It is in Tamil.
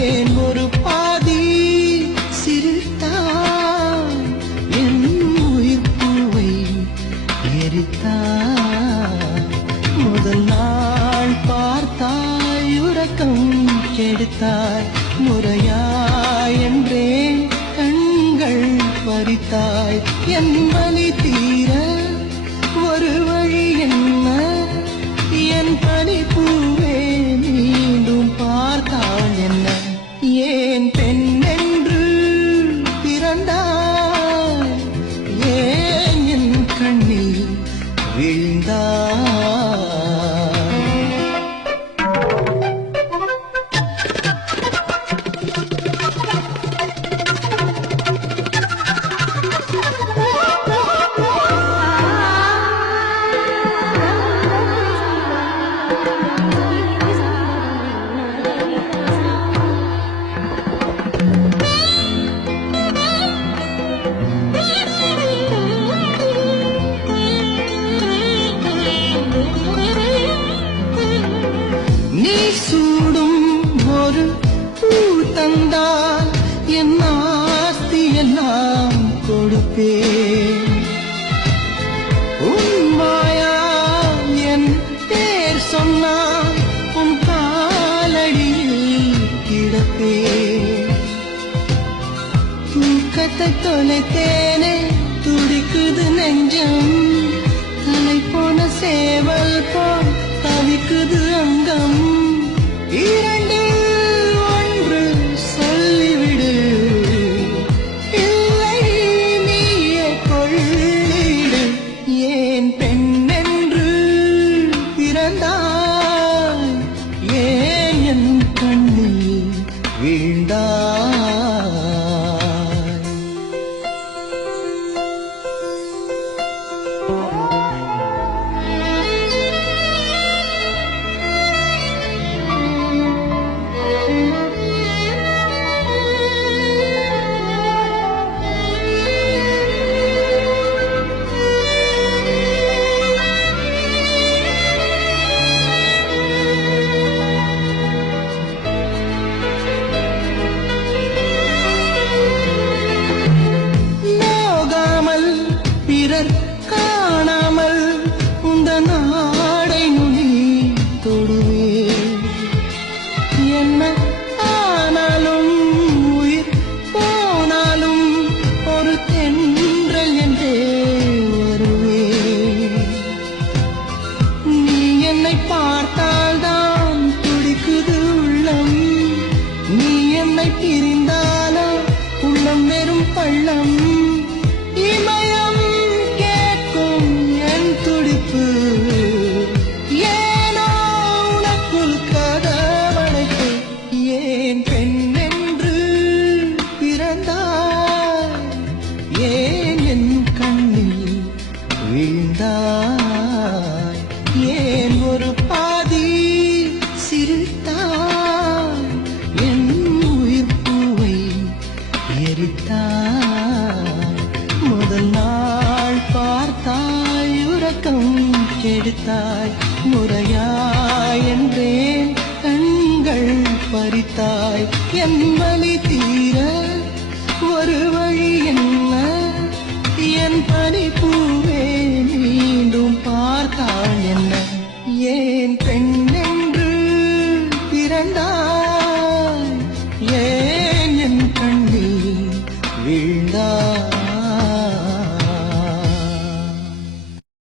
ஏன் ஒரு பாதி சிரித்தாய், என் உயிர் பூவை எரித்தாய். முதல் நாள் பார்த்தாய், உறக்கம் கெடுத்தாய். முறையாய் என்றேன் கண்கள் பறித்தாய். என் வலி தீர ஒரு வழி என்ன, என் பனிப்பூவே மீண்டும் பார்த்தாள் என்ன. ஏன் பெண் என்று பிறந்தாய், ஏன் என் கண்ணில் விழுந்தாய். நீ சூடும் ஒரு பூ தந்தால் என் ஆஸ்தி எல்லாம் கொடுப்பேன். உன் வாயால் என் பேர் சொன்னால் உன் காலடியில் கிடப்பேன். தூக்கத்தை தொலைத்தேனே, துடிக்குது நெஞ்சம். தலை போன சேவல் போல் தவிக்குது அங்கம். இரண்டில் ஒன்று சொல்லிவிடு, இல்லை நீயே கொள்ளிடு. ஏன் பெண் என்று பிறந்தாய், ஏன் என் கண்ணில் வீழ்ந்தாய். காணாமல் உந்த நாடை நுனி தொடுவே. என்ன ஆனாலும் உயிர் போனாலும் ஒரு தென்றல் என்றே வருவே. நீ என்னை பார்த்தால்தான் துடிக்குது உள்ளம். நீ என்னை பிரிந்தாலோ உள்ளம் வெறும் பள்ளம். இமயம் கேட்கும் என் துடிப்பு, ஏனோ உனக்குள் கதவடைப்பு. ஏன் பெண் என்று பிறந்தாய், ஏன் என் கண்ணில் விழுந்தாய். ஏன் ஒரு பாதி சிரித்தாய், என் உயிர் பூவை எரித்தாய். முதல் நாள் பார்த்தாய், உறக்கம் கெடுத்தாய். முறையாய் என்றேன் கண்கள் பறித்தாய். என் வலி தீர ஒரு வழி என்ன, என் பனிப்பூ